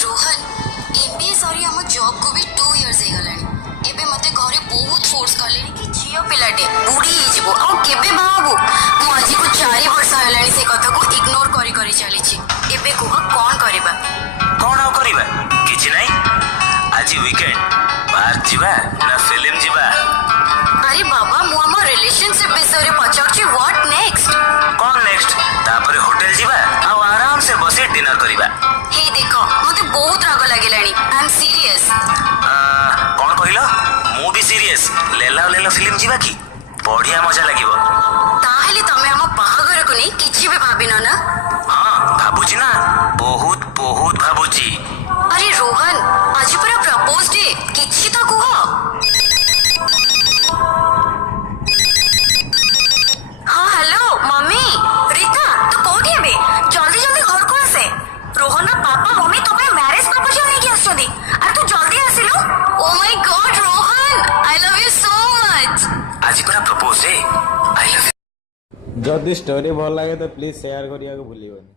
Rohan MBA sorry हम job को भी 2 इयर्स हे गलानी एबे मते घरे बहुत फोर्स करलेनी कि झियो पिलाटे बुढ़ी हे जिवो आ केबे बाबू मु आज को 4 वर्ष हेलानी से कथा को इग्नोर करी करी चली छी एबे को कोन करबा कौन आउ करबा किछि नै आज वीकेंड बाहर जीवा ना फिल्म जीवा। अरे बाबा मु हम रिलेशनशिप विषय रे पचारछि व्हाट नेक्स्ट कौन नेक्स्ट तापर होटल जीवा आ आराम से बसे डिनर करबा। हे देखो मते बहुत राग लागेलानी आई एम सीरियस। कौन कहलो मु भी सीरियस लेला फिल्म जीवा की बढ़िया मजा लागिवो। ताहले तमे हम बाहागर को नै किछि भी भाबिनो ना। हां भाबुची ना बहुत बहुत भाबुची। अरे रोहन आज पूरा प्रपोज डे किछि तो कुह। हाँ हेलो मम्मी रीता तू कोठी हेबे जल्दी जल्दी घर को आसे रोहन ना पापा मम्मी तो पे मैरिज प्रपोजल लेके आछोदी अरे तू जल्दी आसिलो। Oh my god Rohan I love you so much. आज पूरा propose day I love you. जदि स्टोरी भल लगे तो प्लीज शेयर करिया को भूलिबनी।